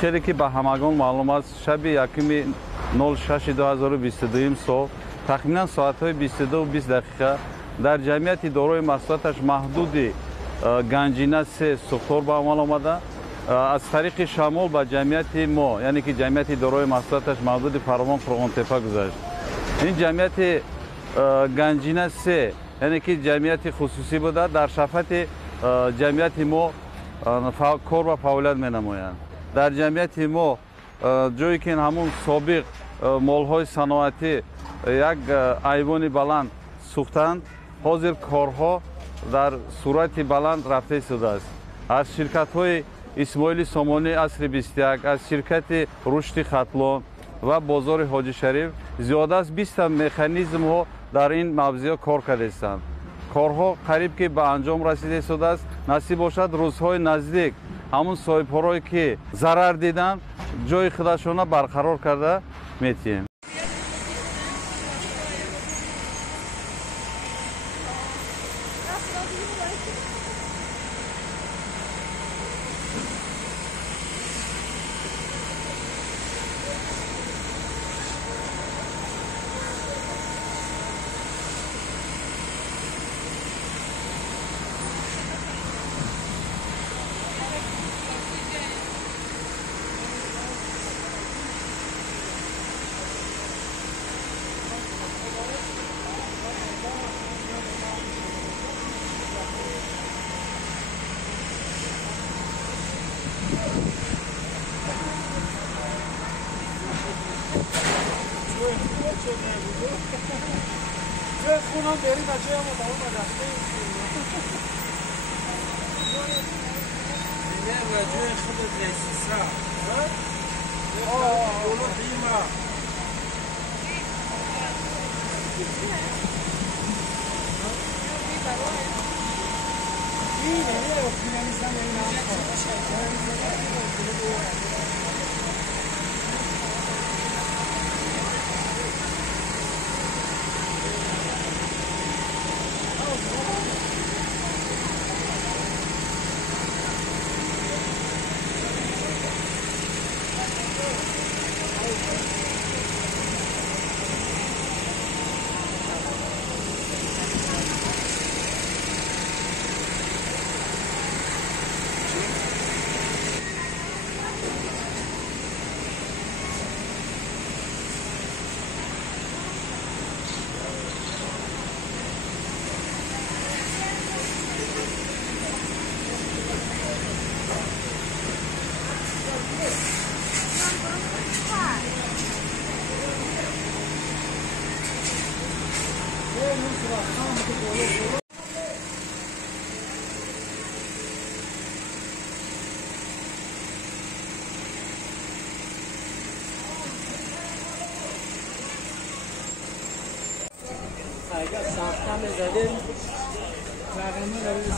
خیلی که به همگان معلوم است شب یکم 06/2022 سال تقریبا ساعت‌های 22 و 20 دقیقه در جمعیت دارای محصولاتش محدود گنجینه 3 سوختار به عمل آمده از طریق شمال به جمعیت ما یعنی که جمعیت دارای محصولاتش محدود فرمان فرغان تپه گذشت. این جمعیت گنجینه 3 یعنی که جمعیت خصوصی بوده در شفت جمعیت ما کار و فعالیت می نمایند. در جمعیت ما جایی که همون سابق مالهای صنعتی یک ایوان بلند سوختند حاضر کارها در صورت بلند رفته شده است. از شرکت های اسماعیل سامانی عصر 21 از شرکت رشد خطلان و بازار حاجی شریف زیاده از 20 مکانیزم ها در این موضوع کار کرده استند. کارها قریب که به انجام رسیده شده است. نصیب باشد روزهای نزدیک همون صاحب‌هایی که ضرر دیدن جای خودشون برقرار کرده میتیم. خونم بری بچه هم با اون رفته اینه وجه خود رئیسیسا اولو دیما اینه اپینالیستان این اگر ساختم زدیم رقمی داریم